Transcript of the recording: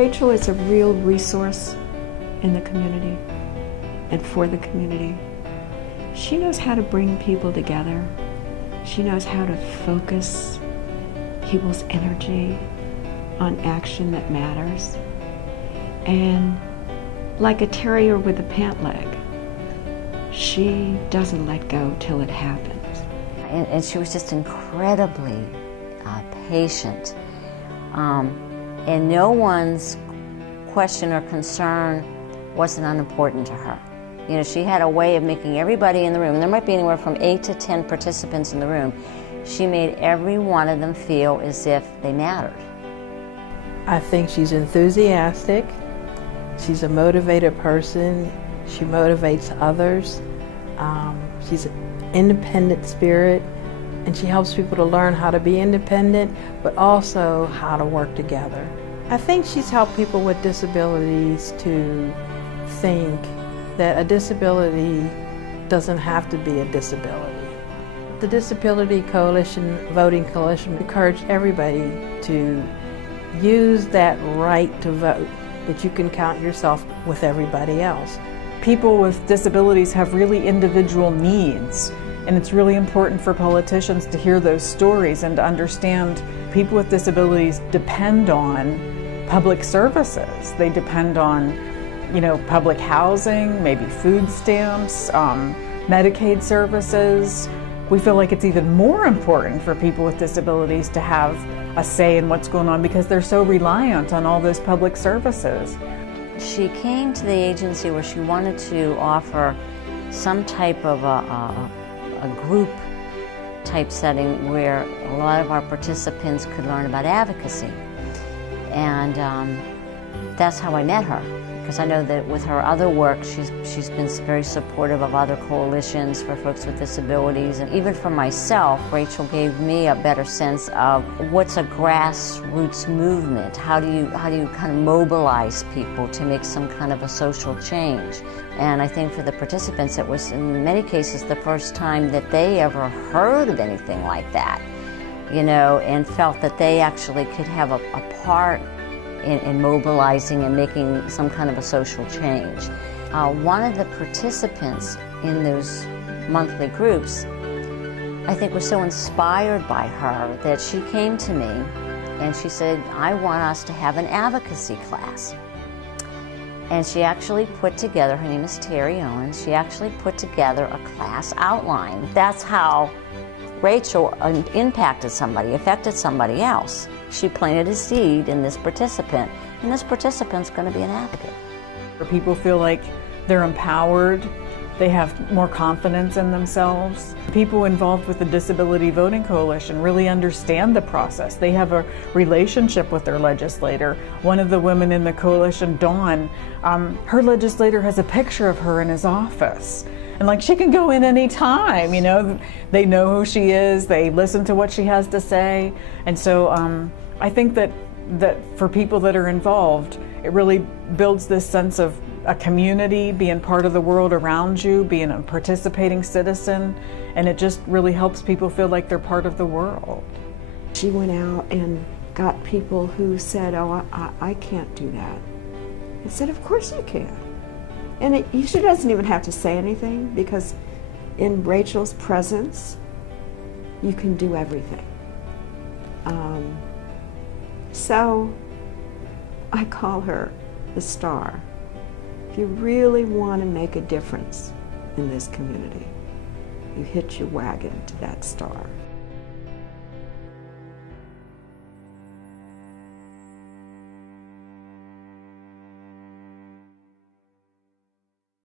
Rachel is a real resource in the community and for the community. She knows how to bring people together. She knows how to focus people's energy on action that matters. And like a terrier with a pant leg, she doesn't let go till it happens. And she was just incredibly patient. And no one's question or concern wasn't unimportant to her. You know, she had a way of making everybody in the room, and there might be anywhere from 8 to 10 participants in the room, she made every one of them feel as if they mattered. I think she's enthusiastic. She's a motivated person. She motivates others. She's an independent spirit, and she helps people to learn how to be independent, but also how to work together. I think she's helped people with disabilities to think that a disability doesn't have to be a disability. The Disability Coalition, Voting Coalition, encouraged everybody to use that right to vote, that you can count yourself with everybody else. People with disabilities have really individual needs, and it's really important for politicians to hear those stories and to understand people with disabilities depend on public services. They depend on, you know, public housing, maybe food stamps, Medicaid services. We feel like it's even more important for people with disabilities to have a say in what's going on because they're so reliant on all those public services. She came to the agency where she wanted to offer some type of a group type setting where a lot of our participants could learn about advocacy. And that's how I met her, because I know that with her other work, she's been very supportive of other coalitions for folks with disabilities. And even for myself, Rachel gave me a better sense of what's a grassroots movement. How do you kind of mobilize people to make some kind of a social change? And I think for the participants, it was in many cases the first time that they ever heard of anything like that, you know, and felt that they actually could have a part in mobilizing and making some kind of a social change. One of the participants in those monthly groups, I think, was so inspired by her that she came to me and she said, I want us to have an advocacy class. And she actually put together, her name is Terry Owens, she actually put together a class outline. That's how Rachel impacted somebody, affected somebody else. She planted a seed in this participant, and this participant's going to be an advocate. People feel like they're empowered, they have more confidence in themselves. People involved with the Disability Voting Coalition really understand the process. They have a relationship with their legislator. One of the women in the coalition, Dawn, her legislator has a picture of her in his office. And like, she can go in any time, you know. They know who she is, they listen to what she has to say. And so I think that for people that are involved, it really builds this sense of a community, being part of the world around you, being a participating citizen, and it just really helps people feel like they're part of the world. She went out and got people who said, oh, I can't do that. And said, of course you can. And she doesn't even have to say anything, because in Rachel's presence, you can do everything. So I call her the star. If you really want to make a difference in this community, you hitch your wagon to that star.